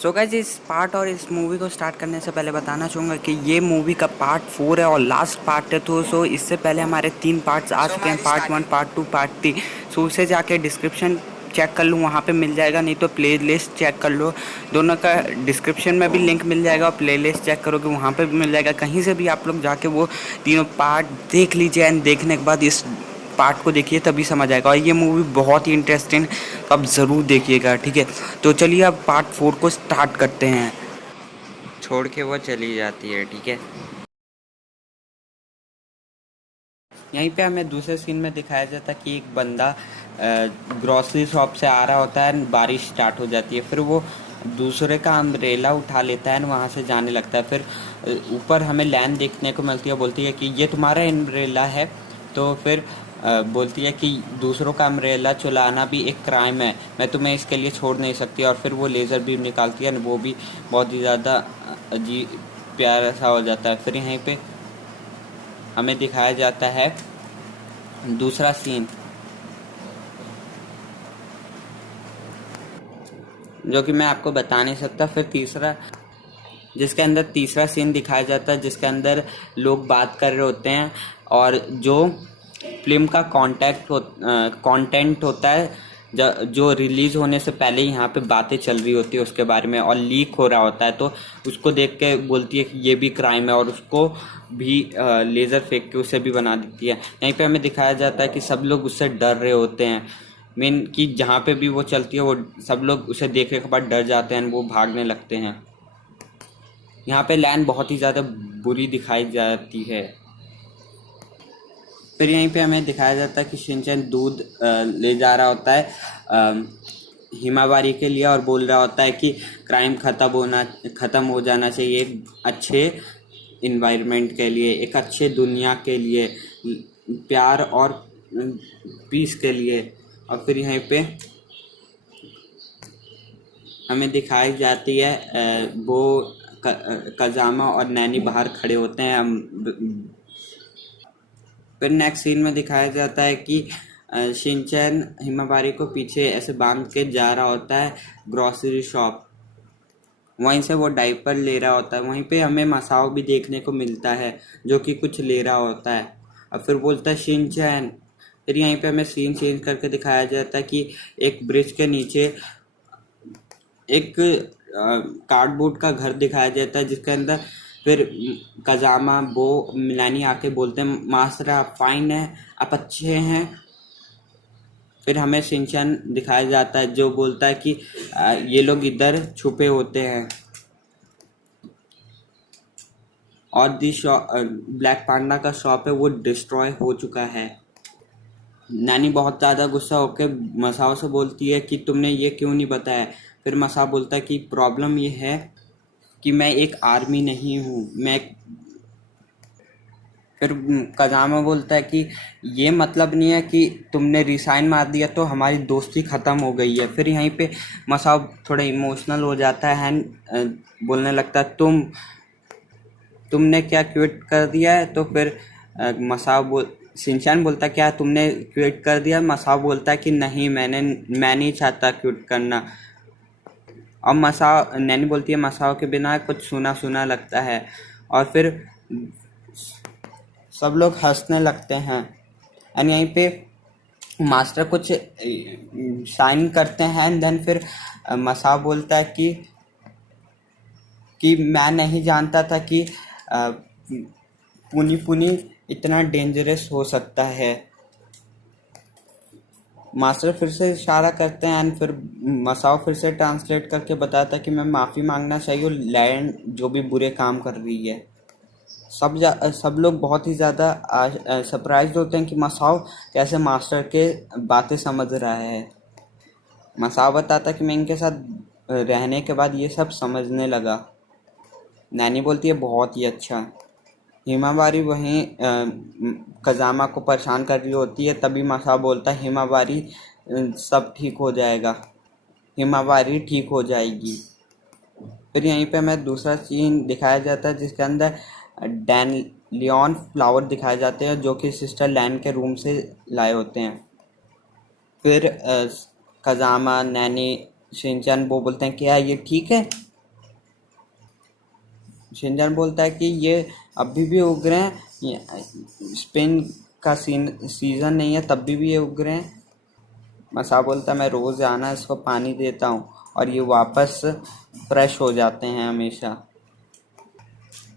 So guys इस part और इस मूवी को स्टार्ट करने से पहले बताना चाहूँगा कि ये मूवी का पार्ट 4 है और लास्ट पार्ट है। तो सो इससे पहले हमारे 3 पार्ट्स आ चुके हैं, पार्ट 1, पार्ट 2, पार्ट 3। सो उसे जाके डिस्क्रिप्शन चेक कर लूँ, वहाँ पे मिल जाएगा, नहीं तो प्ले लिस्ट चेक कर लो। दोनों का डिस्क्रिप्शन में भी लिंक मिल जाएगा और प्ले लिस्ट चेक करोगे वहाँ पे भी मिल जाएगा। कहीं से भी आप लोग जाके वो तीनों पार्ट देख लीजिए एंड देखने के बाद इस पार्ट को देखिए, तभी समझ आएगा। और ये मूवी बहुत ही इंटरेस्टिंग, तो आप ज़रूर देखिएगा, ठीक है। तो चलिए अब पार्ट 4 को स्टार्ट करते हैं। छोड़ के वो चली जाती है, ठीक है। यहीं पे हमें दूसरे सीन में दिखाया जाता है कि एक बंदा ग्रॉसरी शॉप से आ रहा होता है, बारिश स्टार्ट हो जाती है, फिर वो दूसरे का अम्ब्रेला उठा लेता है, वहाँ से जाने लगता है। फिर ऊपर हमें लैन देखने को मिलती है, बोलती है कि ये तुम्हारा अम्ब्रेला है। तो फिर बोलती है कि दूसरों का अम्ब्रेला चुराना भी एक क्राइम है, मैं तुम्हें इसके लिए छोड़ नहीं सकती। और फिर वो लेज़र बीम निकालती है, वो भी बहुत ही ज़्यादा अजीब प्यारा सा हो जाता है। फिर यहीं पे हमें दिखाया जाता है दूसरा सीन, जो कि मैं आपको बता नहीं सकता। फिर तीसरा, जिसके अंदर तीसरा सीन दिखाया जाता है, जिसके अंदर लोग बात कर रहे होते हैं और जो फिल्म का कंटेंट होता है, जो रिलीज़ होने से पहले ही यहाँ पे बातें चल रही होती है उसके बारे में और लीक हो रहा होता है। तो उसको देख के बोलती है कि ये भी क्राइम है और उसको भी लेज़र फेंक के उसे भी बना देती है। यहीं पे हमें दिखाया जाता है कि सब लोग उससे डर रहे होते हैं। मीन कि जहाँ पे भी वो चलती है वो सब लोग उसे देखने के बाद डर जाते हैं, वो भागने लगते हैं। यहाँ पे लैन बहुत ही ज़्यादा बुरी दिखाई जाती है। फिर यहीं पे हमें दिखाया जाता है कि शिनचैन दूध ले जा रहा होता है हिमावारी के लिए और बोल रहा होता है कि क्राइम ख़त्म हो जाना चाहिए एक अच्छे इन्वायरमेंट के लिए, एक अच्छे दुनिया के लिए, प्यार और पीस के लिए। और फिर यहीं पे हमें दिखाई जाती है वो कजामा और नैनी बाहर खड़े होते हैं। फिर नेक्स्ट सीन में दिखाया जाता है कि शिनचैन हिमावारी को पीछे ऐसे बांध के जा रहा होता है ग्रॉसरी शॉप। वहीं से वो डाइपर ले रहा होता है। वहीं पे हमें मसाओ भी देखने को मिलता है, जो कि कुछ ले रहा होता है। और फिर बोलता है शिनचैन। फिर यहीं पे हमें सीन चेंज करके दिखाया जाता है कि एक ब्रिज के नीचे एक कार्डबोर्ड का घर दिखाया जाता है, जिसके अंदर फिर कजामा वो मिलानी आके बोलते हैं मास्टर आप फाइन है, आप अच्छे हैं। फिर हमें शिनचैन दिखाया जाता है जो बोलता है कि ये लोग इधर छुपे होते हैं और दी शॉप ब्लैक पांडा का शॉप है वो डिस्ट्रॉय हो चुका है। नानी बहुत ज़्यादा गुस्सा होकर मसाओ से बोलती है कि तुमने ये क्यों नहीं बताया। फिर मसाओ बोलता है कि प्रॉब्लम ये है कि मैं एक आर्मी नहीं हूँ, मैं। फिर कजामा बोलता है कि ये मतलब नहीं है कि तुमने रिसाइन मार दिया तो हमारी दोस्ती ख़त्म हो गई है। फिर यहीं पे मसाओ थोड़ा इमोशनल हो जाता है एंड बोलने लगता है तुमने क्या क्विट कर दिया है। तो फिर शिनचैन बोलता है क्या तुमने क्विट कर दिया। मसाओ बोलता है कि नहीं, मैं नहीं चाहता क्विट करना। और नैनी बोलती है मसाओ के बिना कुछ सुना सुना लगता है। और फिर सब लोग हंसने लगते हैं एंड यहीं पे मास्टर कुछ साइन करते हैं एंड देन फिर मसाओ बोलता है कि मैं नहीं जानता था कि पुनी पुनी इतना डेंजरस हो सकता है। मास्टर फिर से इशारा करते हैं एंड फिर मसाओ फिर से ट्रांसलेट करके बताता है कि मैं माफ़ी मांगना चाहिए लैंड जो भी बुरे काम कर रही है। सब लोग बहुत ही ज़्यादा सरप्राइज होते हैं कि मसाओ कैसे मास्टर के बातें समझ रहा है। मसाओ बताता कि मैं इनके साथ रहने के बाद ये सब समझने लगा। नैनी बोलती है बहुत ही अच्छा। हिमावारी वहीं कजामा को परेशान कर रही होती है, तभी मसाओ बोलता है हिमावारी सब ठीक हो जाएगा, हिमावारी ठीक हो जाएगी। फिर यहीं पे हमें दूसरा सीन दिखाया जाता है, जिसके अंदर डैन लियोन फ्लावर दिखाए जाते हैं जो कि सिस्टर लैन के रूम से लाए होते हैं। फिर कजामा, नैनी, शिनचैन वो बोलते हैं क्या ये ठीक है। शिनचैन बोलता है कि ये अभी भी उग रहे हैं, स्पेन का सीज़न नहीं है तब भी ये उग रहे हैं। मसा बोलता है मैं रोज़ आना इसको पानी देता हूँ और ये वापस फ्रेश हो जाते हैं हमेशा।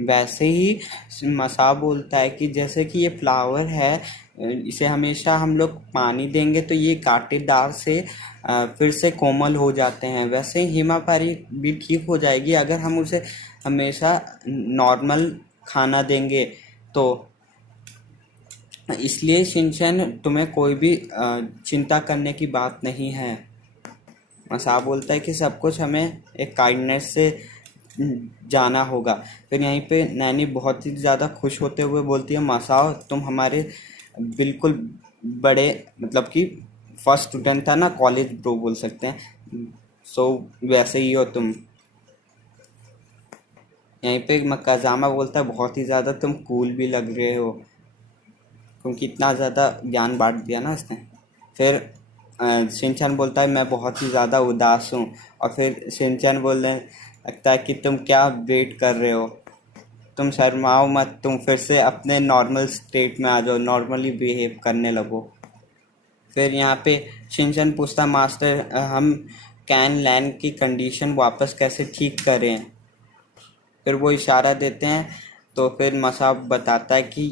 वैसे ही मसा बोलता है कि जैसे कि ये फ्लावर है, इसे हमेशा हम लोग पानी देंगे तो ये कांटेदार से फिर से कोमल हो जाते हैं। वैसे ही हिमापारी भी ठीक हो जाएगी अगर हम उसे हमेशा नॉर्मल खाना देंगे तो। इसलिए शिनचैन तुम्हें कोई भी चिंता करने की बात नहीं है। मसा बोलता है कि सब कुछ हमें एक काइंडनेस से जाना होगा। फिर यहीं पे नैनी बहुत ही ज़्यादा खुश होते हुए बोलती है मसाओ तुम हमारे बिल्कुल बड़े मतलब कि फर्स्ट स्टूडेंट था ना, कॉलेज ब्रो बोल सकते हैं, सो वैसे ही हो तुम। यहीं पे काजामा बोलता है बहुत ही ज़्यादा तुम कूल भी लग रहे हो, क्योंकि इतना ज़्यादा ज्ञान बांट दिया ना उसने। फिर शिनचैन बोलता है मैं बहुत ही ज़्यादा उदास हूँ, और फिर शिनचैन बोलने लगता है कि तुम क्या वेट कर रहे हो, तुम शर्माओ मत, तुम फिर से अपने नॉर्मल स्टेट में आ जाओ, नॉर्मली बिहेव करने लगो। फिर यहाँ पे शिनचैन पूछता मास्टर हम कैन लैन की कंडीशन वापस कैसे ठीक करें। फिर वो इशारा देते हैं तो फिर मसा बताता है कि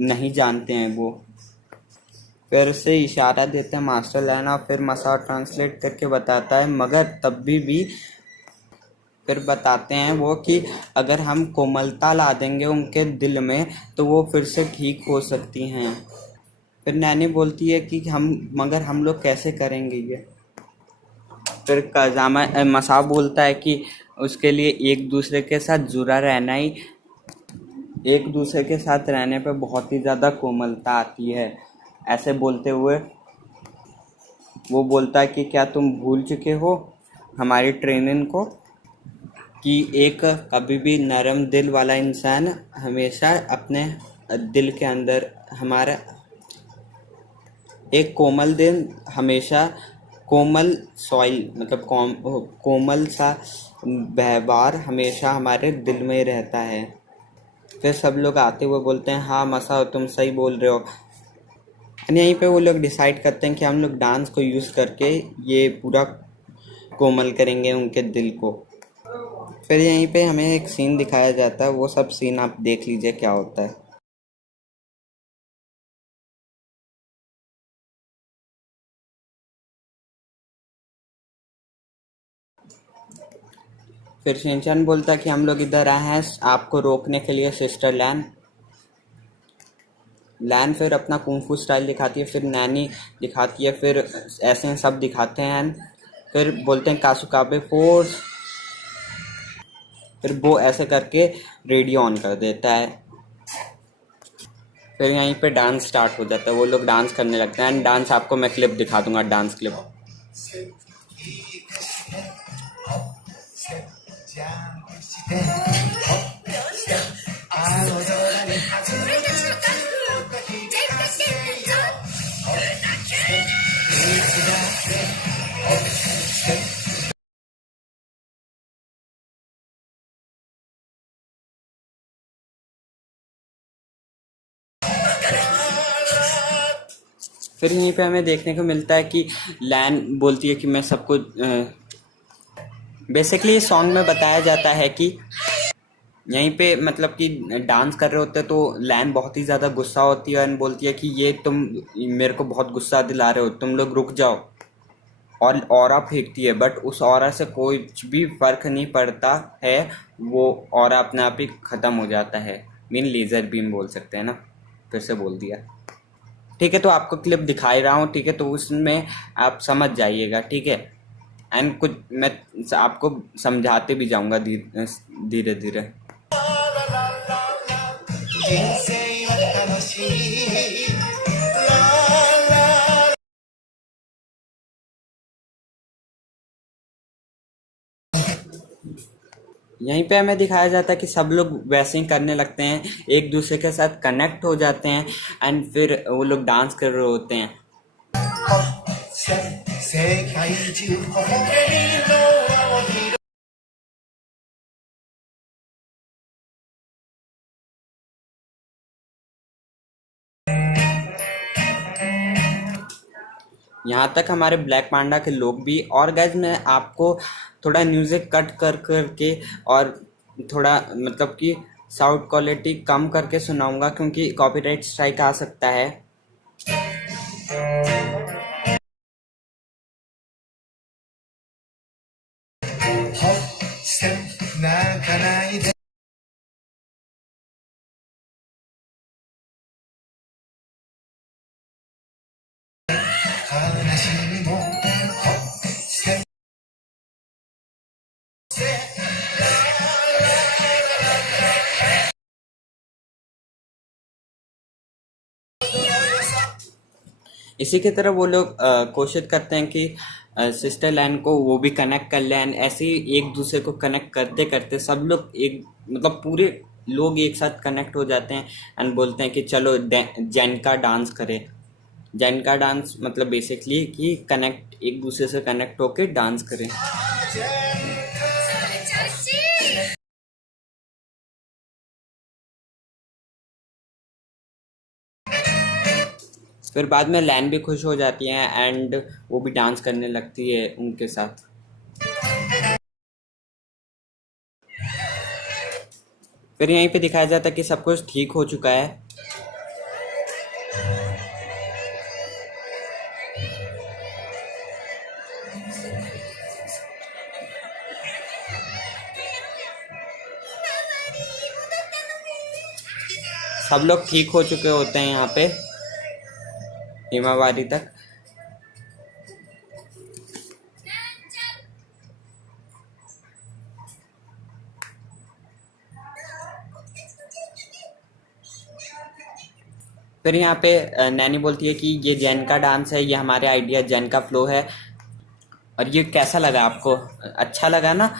नहीं जानते हैं वो। फिर से इशारा देते हैं मास्टर लैन और फिर मसा ट्रांसलेट करके बताता है मगर तब भी फिर बताते हैं वो कि अगर हम कोमलता ला देंगे उनके दिल में तो वो फिर से ठीक हो सकती हैं। फिर नैनी बोलती है कि हम लोग कैसे करेंगे ये। फिर काजामा मसा बोलता है कि उसके लिए एक दूसरे के साथ जुड़ा रहना ही, एक दूसरे के साथ रहने पे बहुत ही ज़्यादा कोमलता आती है। ऐसे बोलते हुए वो बोलता है कि क्या तुम भूल चुके हो हमारी ट्रेनिंग को, कि एक कभी भी नरम दिल वाला इंसान हमेशा अपने दिल के अंदर हमारा एक कोमल दिल हमेशा कोमल सॉइल मतलब कोमल सा व्यवहार हमेशा हमारे दिल में ही रहता है। फिर सब लोग आते हुए बोलते हैं हाँ मसा तुम सही बोल रहे हो। यहीं पे वो लोग डिसाइड करते हैं कि हम लोग डांस को यूज़ करके ये पूरा कोमल करेंगे उनके दिल को। फिर यहीं पे हमें एक सीन दिखाया जाता है, वो सब सीन आप देख लीजिए क्या होता है। फिर शिनचैन बोलता है कि हम लोग इधर आए हैं आपको रोकने के लिए सिस्टर लैन। लैन फिर अपना कुंफू स्टाइल दिखाती है, फिर नैनी दिखाती है, फिर ऐसे सब दिखाते हैं। फिर बोलते हैं कासुकाबे फोर्स, फिर वो ऐसे करके रेडियो ऑन कर देता है। फिर यहीं पे डांस स्टार्ट हो जाता है, वो लोग डांस करने लगते हैं। एंड डांस आपको मैं क्लिप दिखा दूंगा, डांस क्लिप। फिर यहीं पे हमें देखने को मिलता है कि लैन बोलती है कि मैं सबको बेसिकली इस सॉन्ग में बताया जाता है कि यहीं पे मतलब कि डांस कर रहे होते हैं तो लैन बहुत ही ज़्यादा गुस्सा होती है एंड बोलती है कि ये तुम मेरे को बहुत गुस्सा दिला रहे हो, तुम लोग रुक जाओ। और ऑरा फेंकती है, बट उस ऑरा से कुछ भी फर्क नहीं पड़ता है, वो ऑरा अपने आप ही ख़त्म हो जाता है। मीन लेज़र बीम बोल सकते हैं ना, फिर से बोल दिया। ठीक है, तो आपको क्लिप दिखा ही रहा हूँ, ठीक है, तो उसमें आप समझ जाइएगा, ठीक है। एंड कुछ मैं आपको समझाते भी जाऊँगा धीरे धीरे। यहीं पे हमें दिखाया जाता है कि सब लोग वैसे ही करने लगते हैं, एक दूसरे के साथ कनेक्ट हो जाते हैं एंड फिर वो लोग डांस कर रहे होते हैं। यहाँ तक हमारे ब्लैक पांडा के लोग भी। और गाइज मैं आपको थोड़ा म्यूज़िक कट कर करके और थोड़ा मतलब कि साउंड क्वालिटी कम करके सुनाऊंगा, क्योंकि कॉपीराइट स्ट्राइक आ सकता है। इसी की तरह वो लोग कोशिश करते हैं कि सिस्टर लैन को वो भी कनेक्ट कर लें। ऐसे ही एक दूसरे को कनेक्ट करते करते सब लोग एक मतलब पूरे लोग एक साथ कनेक्ट हो जाते हैं एंड बोलते हैं कि चलो जैन का डांस करें। जैन का डांस मतलब बेसिकली कि कनेक्ट एक दूसरे से कनेक्ट होके डांस करें। फिर बाद में लैन भी खुश हो जाती है एंड वो भी डांस करने लगती है उनके साथ। फिर यहीं पे दिखाया जाता है कि सब कुछ ठीक हो चुका है। सब लोग ठीक हो चुके होते हैं यहाँ पे हिमावारी तक। फिर यहाँ पे नैनी बोलती है कि ये जैन का डांस है, ये हमारे आइडिया जैन का फ्लो है। और ये कैसा लगा आपको? अच्छा लगा ना?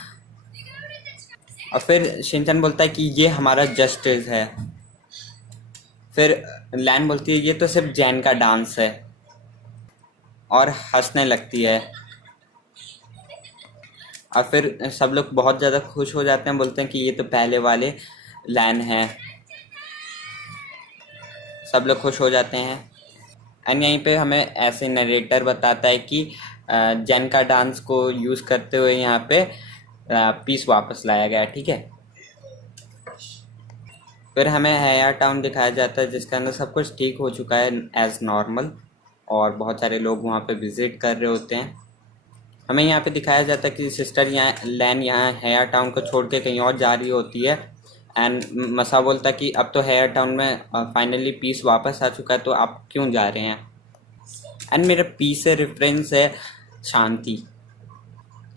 और फिर शिनचैन बोलता है कि ये हमारा जस्टिस है। फिर लैन बोलती है ये तो सिर्फ जैन का डांस है, और हंसने लगती है। और फिर सब लोग बहुत ज़्यादा खुश हो जाते हैं, बोलते हैं कि ये तो पहले वाले लैन है। सब लोग खुश हो जाते हैं। एंड यहीं पे हमें ऐसे नरेटर बताता है कि जैन का डांस को यूज़ करते हुए यहाँ पे पीस वापस लाया गया। ठीक है। फिर हमें हैया टाउन दिखाया जाता है जिसके अंदर सब कुछ ठीक हो चुका है एज नॉर्मल, और बहुत सारे लोग वहाँ पे विज़िट कर रहे होते हैं। हमें यहाँ पे दिखाया जाता है कि सिस्टर यहाँ लैन यहाँ हैया टाउन को छोड़ के कहीं और जा रही होती है। एंड मसा बोलता है कि अब तो हैया टाउन में फाइनली पीस वापस आ चुका है, तो आप क्यों जा रहे हैं? एंड मेरा पीस से रेफरेंस है शांति।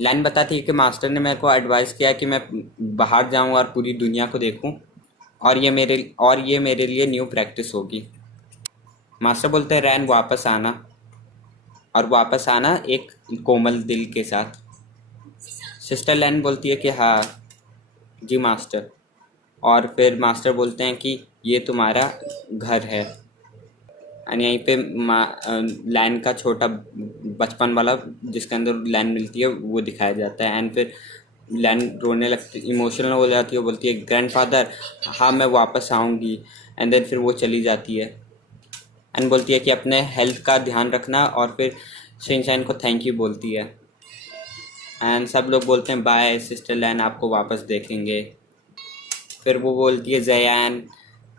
लैन बताती है कि मास्टर ने मेरे को एडवाइस किया कि मैं बाहर जाऊं और पूरी दुनिया को देखूं, और ये मेरे लिए न्यू प्रैक्टिस होगी। मास्टर बोलते हैं रैन वापस आना, और वापस आना एक कोमल दिल के साथ। सिस्टर लैन बोलती है कि हाँ जी मास्टर। और फिर मास्टर बोलते हैं कि ये तुम्हारा घर है। एंड यहीं पे लैन का छोटा बचपन वाला जिसके अंदर लैन मिलती है वो दिखाया जाता है। एंड फिर लैन रोने लगती, इमोशनल हो जाती है, वो बोलती है ग्रैंडफादर हाँ मैं वापस आऊँगी। एंड देन फिर वो चली जाती है एंड बोलती है कि अपने हेल्थ का ध्यान रखना, और फिर शिनचैन को थैंक यू बोलती है। एंड सब लोग बोलते हैं बाय सिस्टर लैन, आपको वापस देखेंगे। फिर वो बोलती है जैन।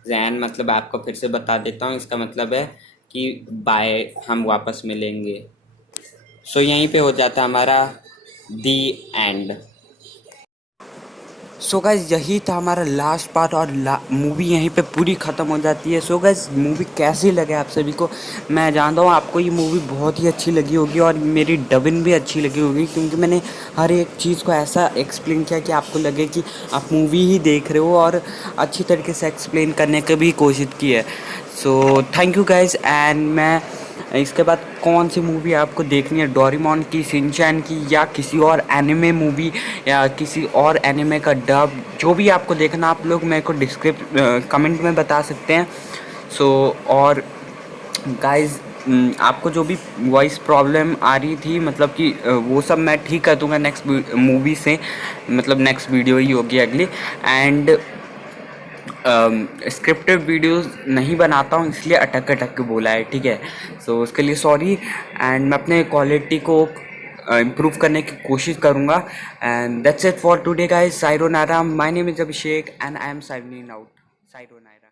जैन मतलब आपको फिर से बता देता हूँ, इसका मतलब है कि बाय, हम वापस मिलेंगे। सो यहीं पे हो जाता है हमारा दी एंड। सो गाइस यही था हमारा लास्ट पार्ट, और मूवी यहीं पे पूरी ख़त्म हो जाती है। सो गाइस मूवी कैसी लगे आप सभी को? मैं जानता हूँ आपको ये मूवी बहुत ही अच्छी लगी होगी, और मेरी डबिंग भी अच्छी लगी होगी, क्योंकि मैंने हर एक चीज़ को ऐसा एक्सप्लेन किया कि आपको लगे कि आप मूवी ही देख रहे हो, और अच्छी तरीके से एक्सप्लेन करने की भी कोशिश की है। So thank you guys. And मैं इसके बाद कौन सी मूवी आपको देखनी है, डोरेमोन की, शिनचैन की, या किसी और एनिमे मूवी, या किसी और एनिमे का डब, जो भी आपको देखना आप लोग मेरे को कमेंट में बता सकते हैं। सो और गाइस आपको जो भी वॉइस प्रॉब्लम आ रही थी, मतलब कि वो सब मैं ठीक कर दूंगा नेक्स्ट मूवी से, मतलब नेक्स्ट वीडियो ही होगी अगली। एंड स्क्रिप्टेड वीडियोस नहीं बनाता हूँ, इसलिए अटक अटक के बोला है, ठीक है। सो उसके लिए सॉरी, एंड मैं अपने क्वालिटी को इम्प्रूव करने की कोशिश करूँगा। And that's it for today guys, sayonara. My name is Abhishek and I am signing out. सायरोनारा।